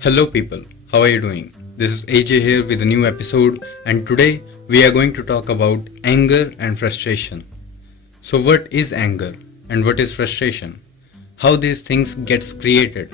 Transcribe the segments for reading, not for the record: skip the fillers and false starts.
Hello people, how are you doing? This is AJ here with a new episode, and today we are going to talk about anger and frustration. So what is anger and what is frustration? How these things gets created?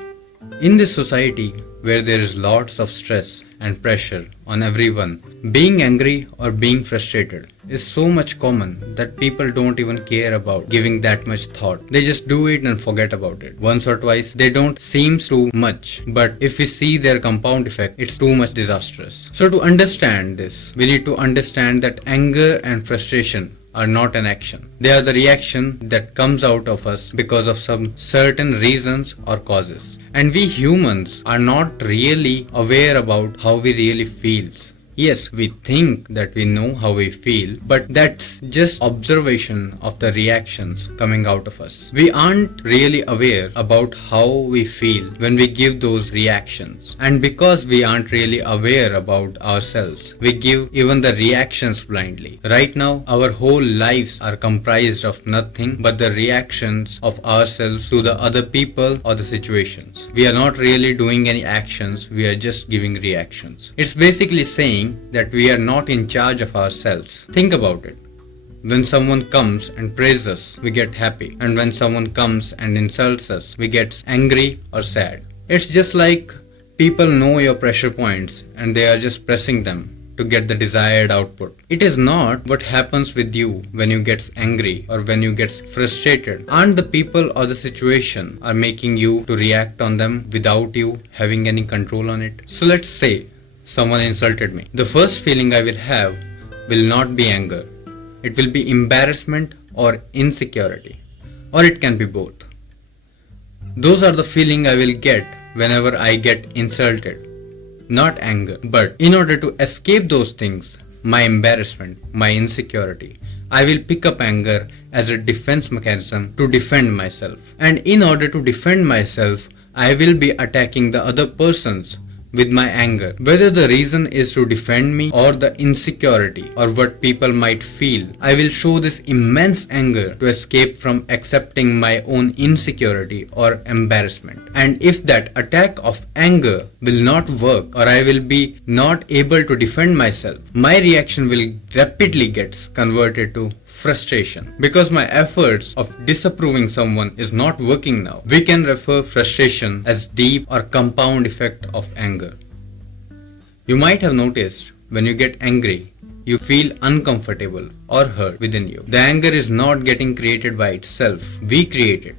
In this society where there is lots of stress and pressure on everyone, being angry or being frustrated is so much common that people don't even care about giving that much thought. They just do it and forget about it. Once or twice, they don't seem too much, but if we see their compound effect, it's too much disastrous. So to understand this, we need to understand that anger and frustration are not an action. They are the reaction that comes out of us because of some certain reasons or causes. And we humans are not really aware about how we really feel. Yes, we think that we know how we feel, but that's just observation of the reactions coming out of us. We aren't really aware about how we feel when we give those reactions. And because we aren't really aware about ourselves, we give even the reactions blindly. Right now, our whole lives are comprised of nothing but the reactions of ourselves to the other people or the situations. We are not really doing any actions, we are just giving reactions. It's basically saying that we are not in charge of ourselves. Think about it. When someone comes and praises us, we get happy. And when someone comes and insults us, we get angry or sad. It's just like people know your pressure points and they are just pressing them to get the desired output. It is not what happens with you when you get angry or when you get frustrated. Aren't the people or the situation are making you to react on them without you having any control on it? So let's say someone insulted me. The first feeling I will have will not be anger. It will be embarrassment or insecurity. Or it can be both. Those are the feeling I will get whenever I get insulted. Not anger. But in order to escape those things, my embarrassment, my insecurity, I will pick up anger as a defense mechanism to defend myself. And in order to defend myself, I will be attacking the other persons with my anger. Whether the reason is to defend me or the insecurity or what people might feel, I will show this immense anger to escape from accepting my own insecurity or embarrassment. And if that attack of anger will not work or I will be not able to defend myself, my reaction will rapidly get converted to frustration. Because my efforts of disapproving someone is not working now, we can refer frustration as deep or compound effect of anger. You might have noticed when you get angry, you feel uncomfortable or hurt within you. The anger is not getting created by itself. We create it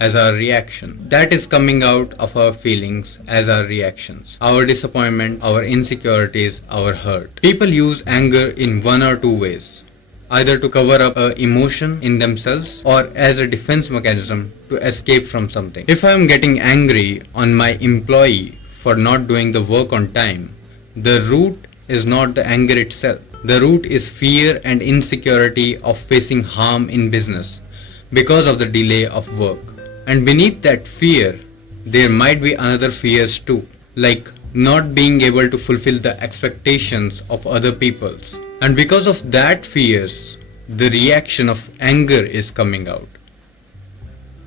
as our reaction. That is coming out of our feelings as our reactions. Our disappointment, our insecurities, our hurt. People use anger in one or two ways. Either to cover up an emotion in themselves or as a defense mechanism to escape from something. If I am getting angry on my employee for not doing the work on time, the root is not the anger itself. The root is fear and insecurity of facing harm in business because of the delay of work. And beneath that fear, there might be another fears too, like not being able to fulfill the expectations of other people's. And because of that fears, the reaction of anger is coming out.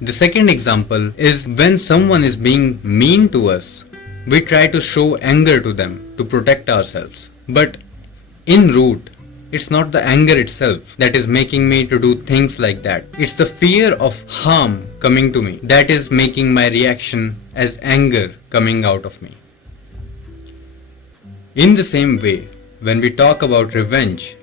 The second example is when someone is being mean to us, we try to show anger to them to protect ourselves. But in root, it's not the anger itself that is making me to do things like that. It's the fear of harm coming to me that is making my reaction as anger coming out of me. In the same way, when we talk about revenge,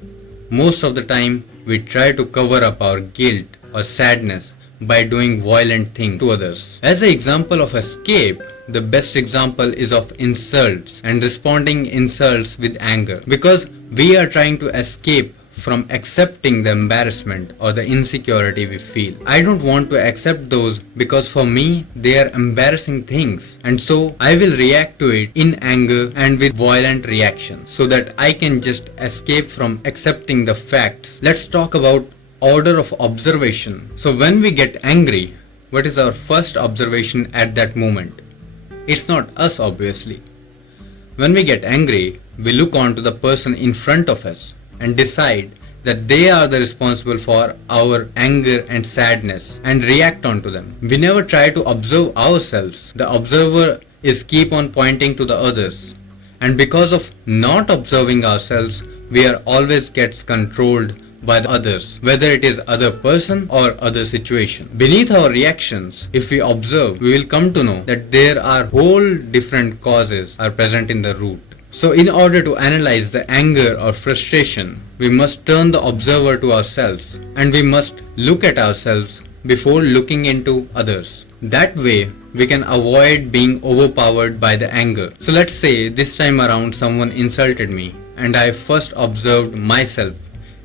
most of the time we try to cover up our guilt or sadness by doing violent things to others. As an example of escape, the best example is of insults and responding insults with anger. Because we are trying to escape from accepting the embarrassment or the insecurity we feel. I don't want to accept those because for me they are embarrassing things, and so I will react to it in anger and with violent reactions so that I can just escape from accepting the facts. Let's talk about order of observation. So when we get angry, what is our first observation at that moment? It's not us, obviously. When we get angry, we look on to the person in front of us and decide that they are the responsible for our anger and sadness and react onto them. We never try to observe ourselves. The observer is keep on pointing to the others. And because of not observing ourselves, we are always gets controlled by the others, whether it is other person or other situation. Beneath our reactions, if we observe, we will come to know that there are whole different causes are present in the root. So in order to analyze the anger or frustration, we must turn the observer to ourselves and we must look at ourselves before looking into others. That way, we can avoid being overpowered by the anger. So let's say this time around someone insulted me and I first observed myself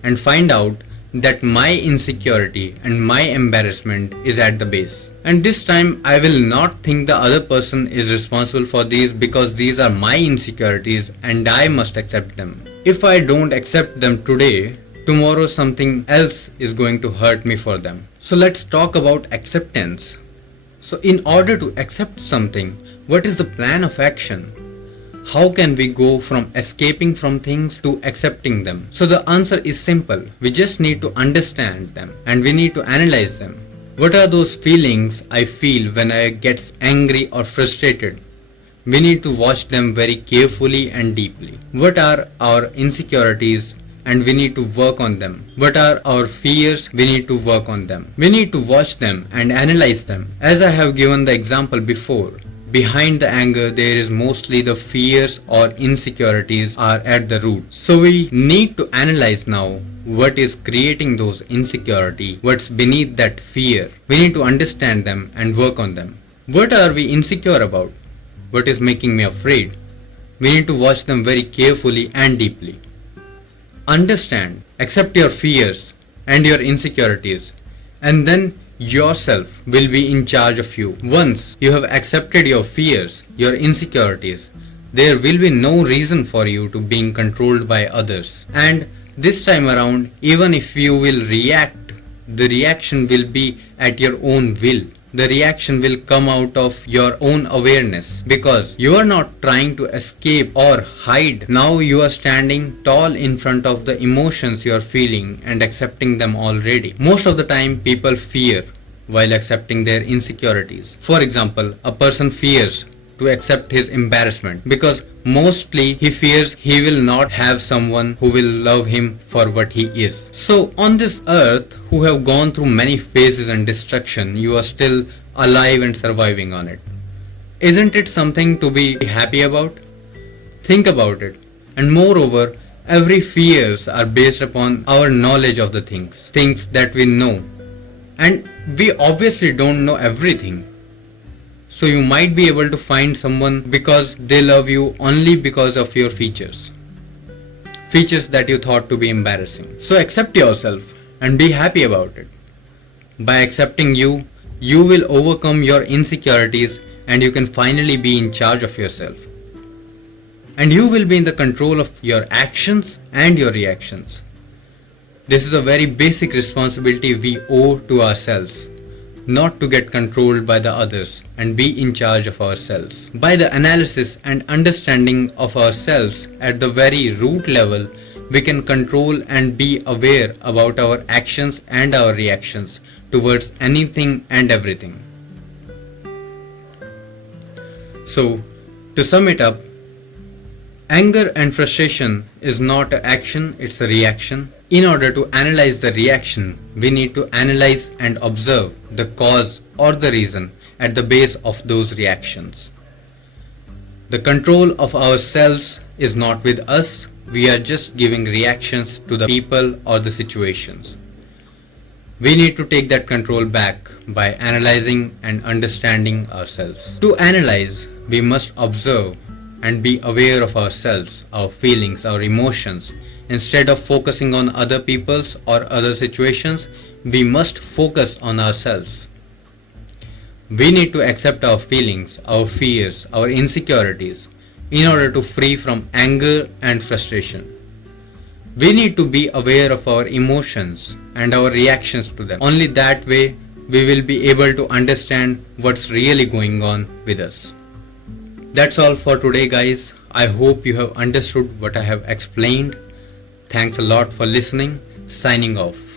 and find out that my insecurity and my embarrassment is at the base. And this time I will not think the other person is responsible for these because these are my insecurities and I must accept them. If I don't accept them today, tomorrow something else is going to hurt me for them. So let's talk about acceptance. So in order to accept something, what is the plan of action? How can we go from escaping from things to accepting them? So the answer is simple. We just need to understand them and we need to analyze them. What are those feelings I feel when I get angry or frustrated? We need to watch them very carefully and deeply. What are our insecurities? And we need to work on them. What are our fears? We need to work on them. We need to watch them and analyze them. As I have given the example before, behind the anger there is mostly the fears or insecurities are at the root. So we need to analyze now what is creating those insecurity, what's beneath that fear. We need to understand them and work on them. What are we insecure about? What is making me afraid? We need to watch them very carefully and deeply. Understand, accept your fears and your insecurities, and then yourself will be in charge of you. Once you have accepted your fears, your insecurities, there will be no reason for you to being controlled by others. And this time around, even if you will react, the reaction will be at your own will. The reaction will come out of your own awareness because you are not trying to escape or hide. Now you are standing tall in front of the emotions you are feeling and accepting them already. Most of the time people fear while accepting their insecurities. For example, a person fears to accept his embarrassment because mostly he fears he will not have someone who will love him for what he is. So on this earth, who have gone through many phases and destruction, you are still alive and surviving on it. Isn't it something to be happy about? Think about it. And moreover, every fears are based upon our knowledge of the things that we know. And we obviously don't know everything. So you might be able to find someone because they love you only because of your features. Features that you thought to be embarrassing. So accept yourself and be happy about it. By accepting you, you will overcome your insecurities and you can finally be in charge of yourself. And you will be in the control of your actions and your reactions. This is a very basic responsibility we owe to ourselves. Not to get controlled by the others and be in charge of ourselves. By the analysis and understanding of ourselves at the very root level, we can control and be aware about our actions and our reactions towards anything and everything. So, to sum it up, anger and frustration is not an action, it's a reaction. In order to analyze the reaction, we need to analyze and observe the cause or the reason at the base of those reactions. The control of ourselves is not with us, we are just giving reactions to the people or the situations. We need to take that control back by analyzing and understanding ourselves. To analyze, we must observe and be aware of ourselves, our feelings, our emotions. Instead of focusing on other people's or other situations, we must focus on ourselves. We need to accept our feelings, our fears, our insecurities in order to free from anger and frustration. We need to be aware of our emotions and our reactions to them. Only that way we will be able to understand what's really going on with us. That's all for today, guys. I hope you have understood what I have explained. Thanks a lot for listening. Signing off.